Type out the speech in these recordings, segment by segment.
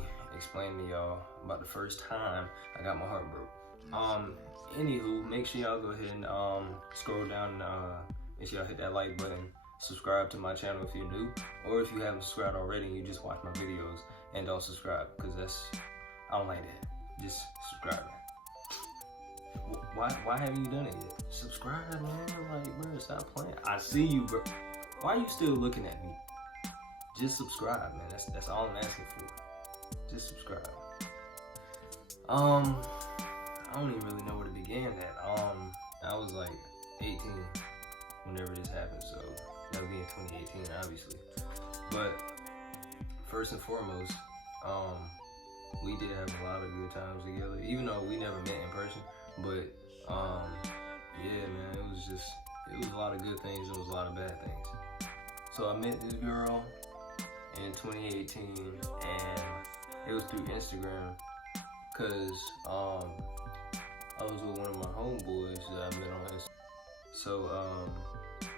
be explaining to y'all about the first time I got my heart broke. Anywho, make sure y'all go ahead and scroll down make sure y'all hit that like button, subscribe to my channel if you're new, or if you haven't subscribed already and you just watch my videos and don't subscribe, because I don't like that. Just subscribe. Why haven't you done it yet? Subscribe, man. Like, bro, stop playing. I see you, bro. Why are you still looking at me? Just subscribe, man. That's all I'm asking for. Just subscribe. I don't even really know where to begin at. I was like 18 whenever this happened, so that would be in 2018, obviously. But first and foremost, we did have a lot of good times together, even though we never met in person. But yeah, man, it was a lot of good things. It was a lot of bad things. So I met this girl in 2018, and it was through Instagram, cause I was with one of my homeboys that I met on Instagram. So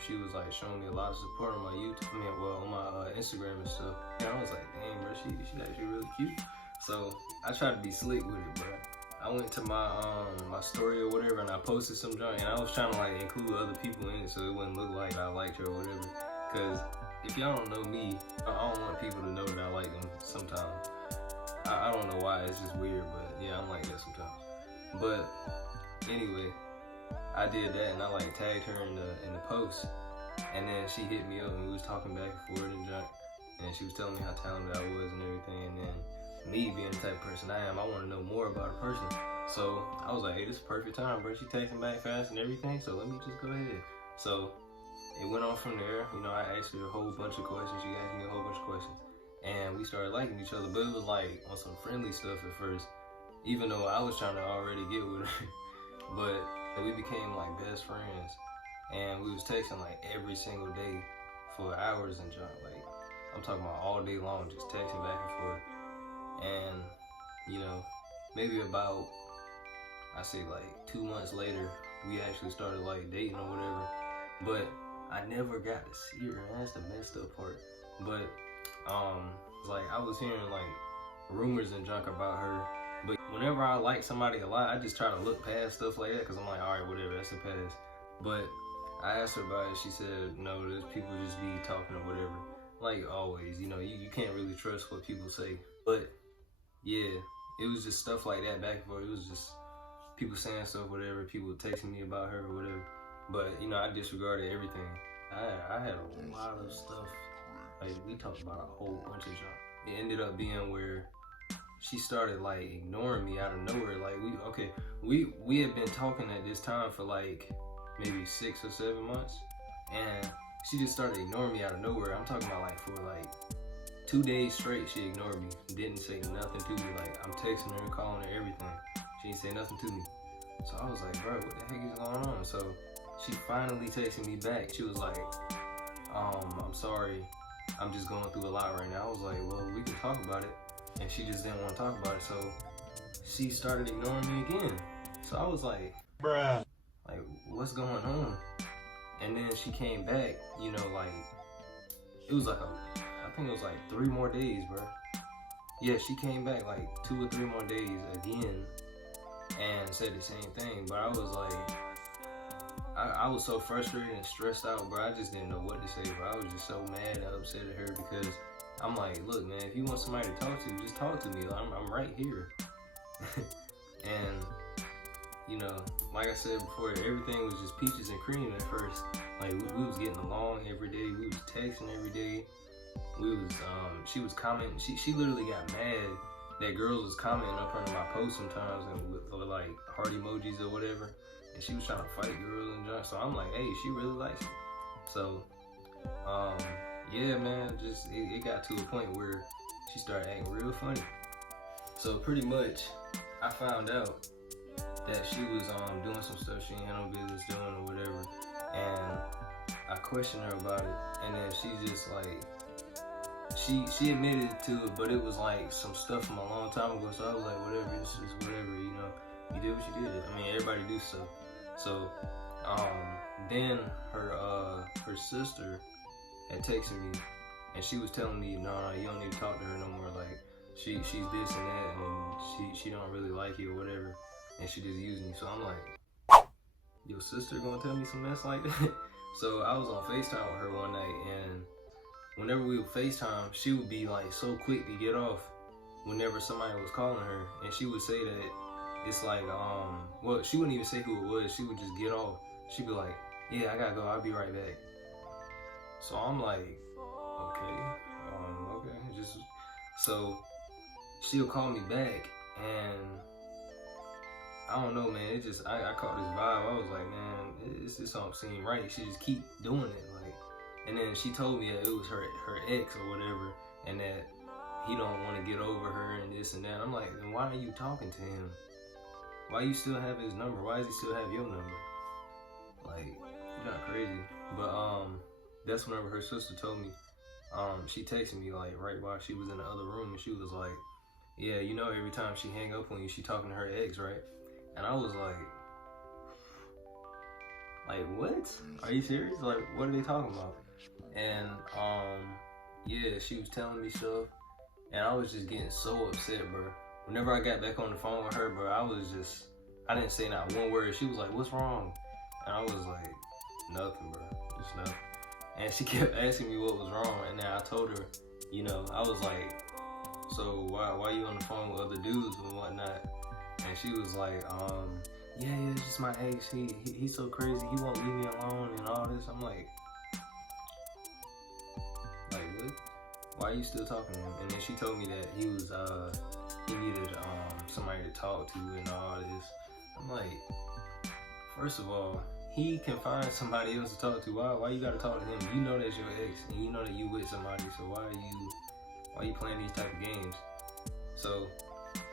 she was like showing me a lot of support on my on my Instagram and stuff. And I was like, dang, bro, she's actually really cute. So I tried to be slick with it, bro. I went to my my story or whatever, and I posted some junk, and I was trying to like include other people in it so it wouldn't look like I liked her or whatever. Cause if y'all don't know me, I don't want people to know that I like them sometimes. I don't know why, it's just weird, but yeah, I'm like that sometimes. But anyway, I did that, and I like tagged her in the post, and then she hit me up and we was talking back and forth and junk, and she was telling me how talented I was and everything, and then me being the type of person I am, I want to know more about a person. So I was like, hey, this is perfect time, bro. She texting back fast and everything, so let me just go ahead. So it went on from there. You know, I asked her a whole bunch of questions. She asked me a whole bunch of questions, and we started liking each other. But it was like on some friendly stuff at first, even though I was trying to already get with her. But we became like best friends, and we was texting like every single day for hours and junk. Like, I'm talking about all day long, just texting back and forth. And you know, maybe about, I say like 2 months later, we actually started like dating or whatever. But I never got to see her, and that's the messed up part. But like, I was hearing like rumors and junk about her. But whenever I like somebody a lot, I just try to look past stuff like that, because I'm like, all right, whatever, that's the past. But I asked her about it. She said, no, there's people just be talking or whatever. Like always, you know, you can't really trust what people say. But yeah, it was just stuff like that back and forth. It was just people saying stuff, whatever, people texting me about her or whatever. But, you know, I disregarded everything. I had a lot of stuff. Like, we talked about a whole bunch of junk. It ended up being where she started like ignoring me out of nowhere. Like, we had been talking at this time for like maybe 6 or 7 months, and she just started ignoring me out of nowhere. I'm talking about like for like 2 days straight, she ignored me. Didn't say nothing to me. Like, I'm texting her and calling her everything. She didn't say nothing to me. So I was like, bro, what the heck is going on? So she finally texted me back. She was like, I'm sorry, I'm just going through a lot right now. I was like, well, we can talk about it. And she just didn't want to talk about it. So she started ignoring me again. So I was like, bruh, like, what's going on? And then she came back, you know, like, it was like I think it was like 3 more days, bro. Yeah, she came back like 2 or 3 more days again and said the same thing. But I was like, I was so frustrated and stressed out, bro. I just didn't know what to say, bro. I was just so mad and upset at her, because I'm like, look, man, if you want somebody to talk to, just talk to me. I'm right here. And, you know, like I said before, everything was just peaches and cream at first. Like, we was getting along every day. We was texting every day. We was, she was commenting. She literally got mad that girls was commenting up under my posts sometimes, and with like heart emojis or whatever. And she was trying to fight girls and junk. So I'm like, hey, she really likes me. So, yeah, man, just it got to a point where she started acting real funny. So pretty much, I found out that she was doing some stuff she ain't had no business doing or whatever, and I questioned her about it, and then she just like, she admitted to it, but it was like some stuff from a long time ago. So I was like, whatever, it's just whatever, you know, you did what you did. I mean, everybody do stuff. So then her sister had texted me, and she was telling me, no, you don't need to talk to her no more. Like, she's this and that, and she don't really like you or whatever, and she just using you. So I'm like, your sister gonna tell me some mess like that? So I was on FaceTime with her one night, and whenever we would FaceTime, she would be like so quick to get off whenever somebody was calling her, and she would say that it's like, well, she wouldn't even say who it was. She would just get off. She'd be like, yeah, I gotta go. I'll be right back. So I'm like, okay, just so she'll call me back, and I don't know, man. It just I caught this vibe. I was like, man, this don't seem right. She just keep doing it, like. And then she told me that it was her ex or whatever, and that he don't want to get over her and this and that. I'm like, then why are you talking to him? Why you still have his number? Why does he still have your number? Like, you're not crazy. But that's whenever her sister told me. She texted me like right while she was in the other room, and she was like, yeah, you know, every time she hang up on you, she talking to her ex, right? And I was like, what? Are you serious? Like, what are they talking about? And yeah, she was telling me stuff, and I was just getting so upset, bro. Whenever I got back on the phone with her, bro, I didn't say not one word. She was like, what's wrong? And I was like, nothing, bro, just nothing. And she kept asking me what was wrong, and then I told her, you know, I was like, so why you on the phone with other dudes and whatnot? And she was like, yeah, it's just my ex. He's so crazy. He won't leave me alone and all this. I'm like what? Why are you still talking to him? And then she told me that he needed somebody to talk to and all this. I'm like, first of all, he can find somebody else to talk to. Why you gotta talk to him? You know that's your ex, and you know that you with somebody. So why are you playing these type of games? So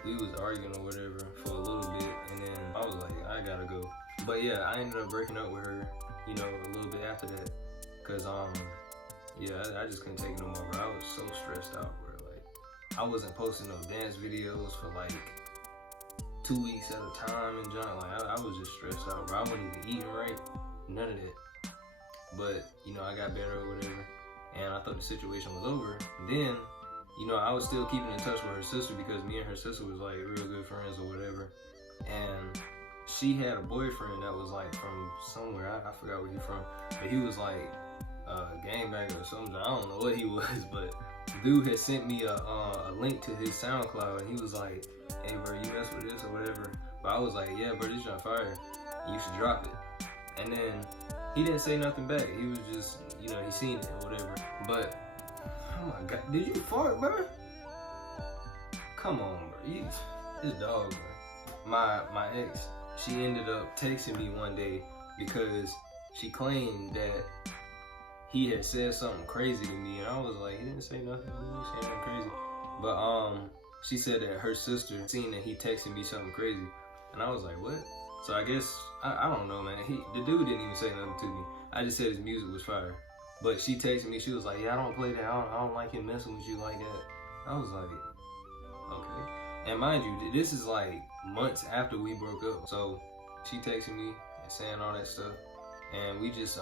we was arguing or whatever for a little bit, and then I was like, I gotta go. But yeah, I ended up breaking up with her, you know, a little bit after that, cause yeah, I just couldn't take it no more, bro. I was so stressed out, bro. Like, I wasn't posting no dance videos for like 2 weeks at a time and junk. Like, I was just stressed out, bro. I wasn't even eating right, none of that. But, you know, I got better or whatever, and I thought the situation was over. Then, you know, I was still keeping in touch with her sister, because me and her sister was like real good friends or whatever. And she had a boyfriend that was like from somewhere, I forgot where he from, but he was like gangbanger or something. I don't know what he was, but the dude had sent me a link to his SoundCloud, and he was like, hey bro, you mess with this or whatever. But I was like, yeah bro, this on fire, you should drop it. And then he didn't say nothing back. He was just, you know, he seen it or whatever. But oh my god, did you fart, bro? Come on, bro. This dog, bro. My ex, she ended up texting me one day because she claimed that he had said something crazy to me, and I was like, he didn't say nothing. He didn't say nothing crazy. But she said that her sister seen that he texted me something crazy, and I was like, what? So I guess I don't know, man. The dude didn't even say nothing to me. I just said his music was fire. But she texted me. She was like, yeah, I don't play that. I don't like him messing with you like that. I was like, okay. And mind you, this is like months after we broke up. So she texted me and saying all that stuff. And we just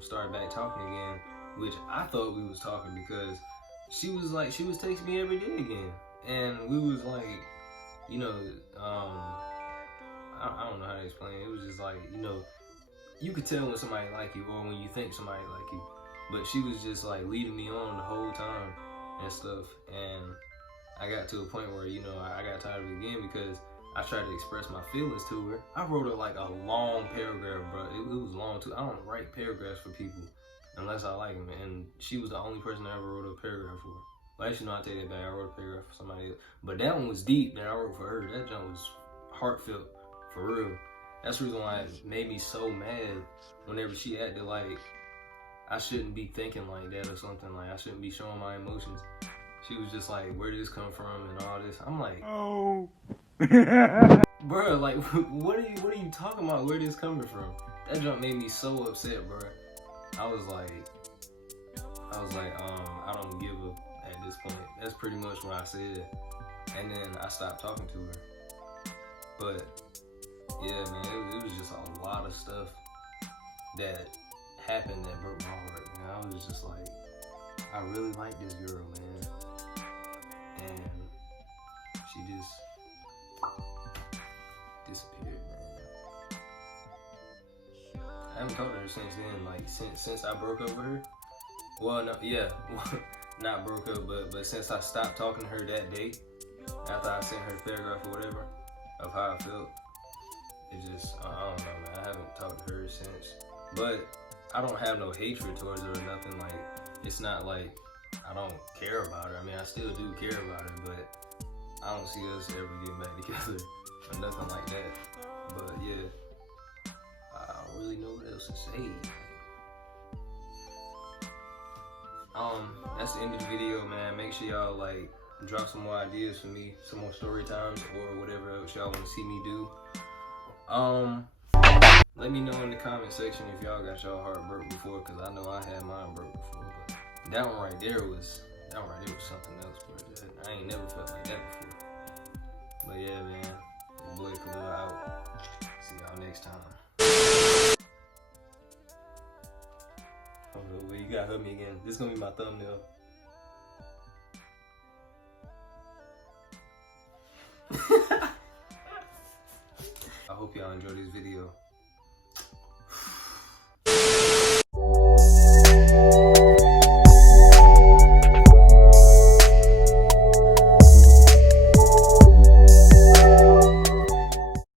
started back talking again, which I thought we was talking, because she was texting me every day again. And we was like, you know, I don't know how to explain it. It was just like, you know, you could tell when somebody like you or when you think somebody like you. But she was just like leading me on the whole time and stuff. And I got to a point where, you know, I got tired of it again, because I tried to express my feelings to her. I wrote her like a long paragraph, bro. It was long too. I don't write paragraphs for people unless I like them. And she was the only person I ever wrote a paragraph for. Well, actually, no, I take that back. I wrote a paragraph for somebody else. But that one was deep that I wrote for her. That junk was heartfelt, for real. That's the reason why it made me so mad whenever she acted like I shouldn't be thinking like that or something. Like I shouldn't be showing my emotions. She was just like, where did this come from and all this. I'm like, oh. Bro, like, what are you talking about? Where this coming from? That jump made me so upset, bro. I was like, I don't give a at this point. That's pretty much what I said. And then I stopped talking to her. But yeah, man, it was just a lot of stuff that happened that broke my heart. And I was just like, I really like this girl, man. And haven't talked to her since then. Like since I broke up with her. Well, no, yeah, not broke up, but since I stopped talking to her that day, after I sent her a paragraph or whatever of how I felt, it just I don't know, man. I haven't talked to her since. But I don't have no hatred towards her or nothing. Like it's not like I don't care about her. I mean, I still do care about her, but I don't see us ever getting back together or nothing like that. But yeah, I don't really know what else to say. That's the end of the video, man. Make sure y'all like drop some more ideas for me, some more story times or whatever else y'all want to see me do. Let me know in the comment section if y'all got y'all heart broke before, cause I know I had mine broke before. But that one right there was something else, bro. I ain't never felt like that before. But yeah, man, your boy Khalil out. See y'all next time. Oh, you gotta hug me again. This is gonna be my thumbnail. I hope y'all enjoyed this video.